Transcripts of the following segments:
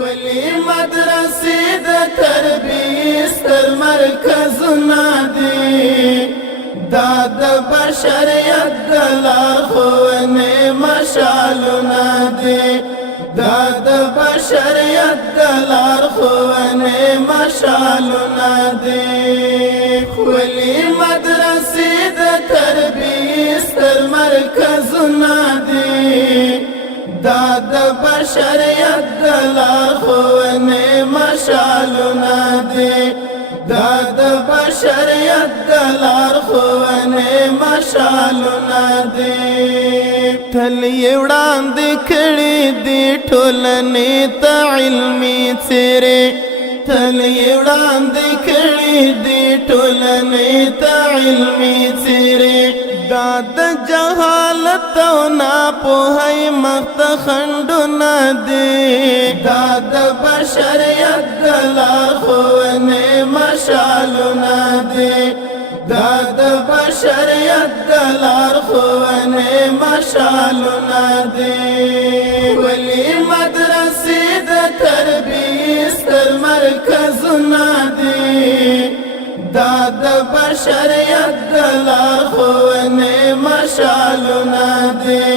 ولی مدرسې د تربیې ستر مرکزونه دي دا د بشریت د لارښوونې مشالونه دي دا د بشریت د لارښوونې مشالونه دي ولی مدرسې د تربیې ستر مرکزونه دي دا د بشریت د لارښوونې مشالونه دي دا د بشریت د لارښوونې مشالونه دي تل یې وړاندې کړي دي ټولنې ته علمي څېرې تل یې وړاندې کړي دي ټولنې ته علمي څېرې دا د جهالت او ناپوهۍ مخته خنډونه دي دا د بشریت د لارښوونې مشالونه دي دا د بشریت د لارښوونې مشالونه دي ولی مدرسې د تربیې ستر مرکزونه دي دا د بشریت د لارښوونې مشالونه دي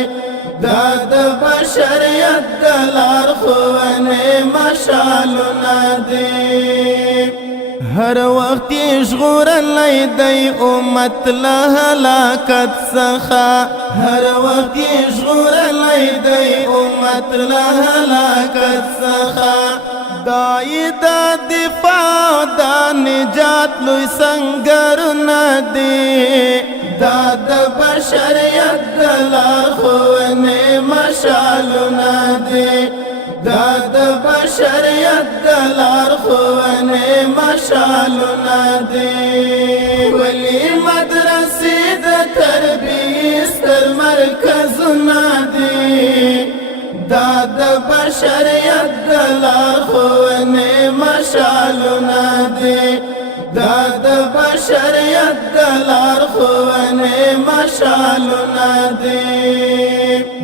دا د بشریت د لارښوونې مشالونه دي هر وخت یې ژغورلی دی امت له هلاکت څخه هر وخت یې ژغورلی دی امت له هلاکت څخه دا یې د دفاع د نجات لوی سنګرونه دي دا د بشریت د لارښوونې مشالونه دي دا د بشریت د لارښوونې مشالونه دي ولی مدرسې د تربیې ستر مرکزونه دي دا د بشریت د لارښوونې مشالونه دي دا د بشریت د لارښوونې مشالونه دي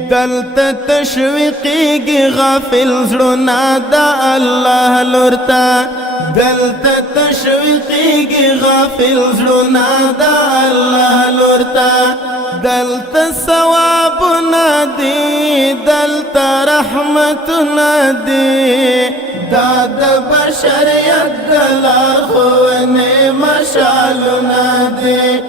دلته تشویقیږي غافل زړونه د الله لور ته دلته تشویقیږي غافل زړونه د الله لور ته دلته ثوابونه دي دلته رحمتونه دي دا د بشریت د لارښوونې مشالونه دي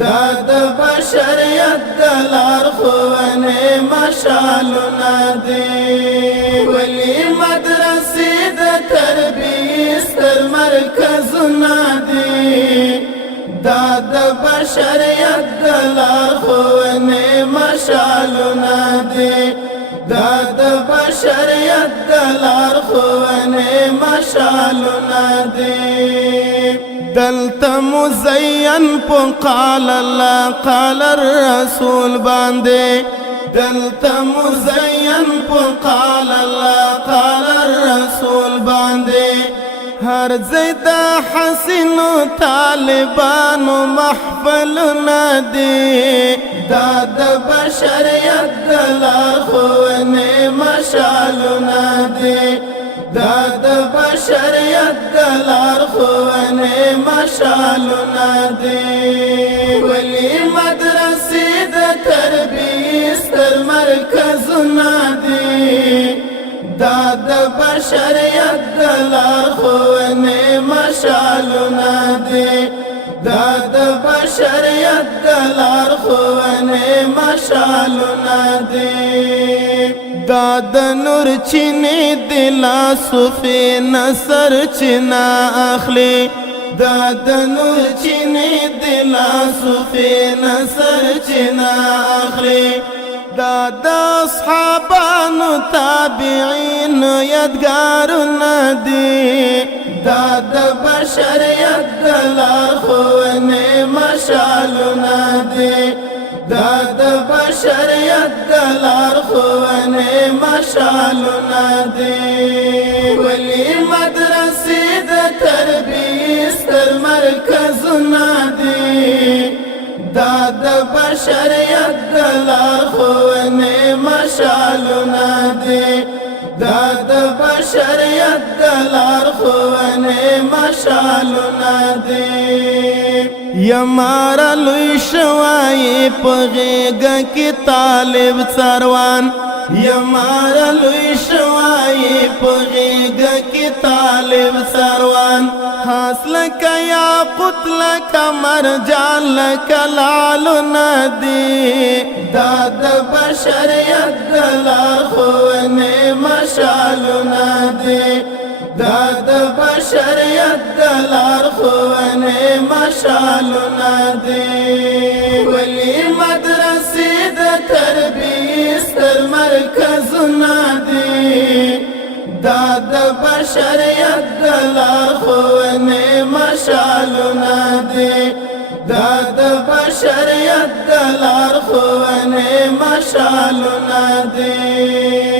دا د بشریت د لارښوونې مشالونه دي ولی مدرسې د تربیې ستر مرکزونه دي دا د بشریت د لارښوونې مشالونه دي دا د بشریت د لارښوونې مشالونه دي دلته مزین په قال الله قال الرسول باندې دلته مزین په قال الله قال الرسول باندې هر ځای د حسینو طالبانو محفلونه دي دا د بشریت د لارښوونې مشالونه دي دا د بشریت د لارښوونې مشالونه دي ولی مدرسې د تربیې ستر مرکزونه دي دا د بشریت د لارښوونې مشالونه دي دا د بشریت د لارښوونې مشالونه دي دا د نور چینې د لاسو فی نصر چینا اخلي دا د نور چینې د لاسو فی نصر چینا اخلي دا د اصحابانو تابعینو یادګارونه دي دا د بشریت د لارښوونې مشالونه دي دا د بشریت د لارښوونې مشالونه دي ولی مدرسې د تربیې ستر مرکزونه دي دا د بشریت د لارښوونې مشالونه دي دا د بشریت دلار خوانه مشالونه دی یمارا لوی شوای پغیگا کی طالب څروان یمارا لوی شوای پغیگا کی طالب څروان حاصل کیا قتل کمرجان لکلال ندی داد بشریت دلار خوانه مشال ندی داد بشریت دلار خوانه مشال ندی ولی مدرسې د تربیې ستر مرکز ندی داد بشریت دلار خوانه مشال ندی داد بشریت دلار خوانه مشال ندی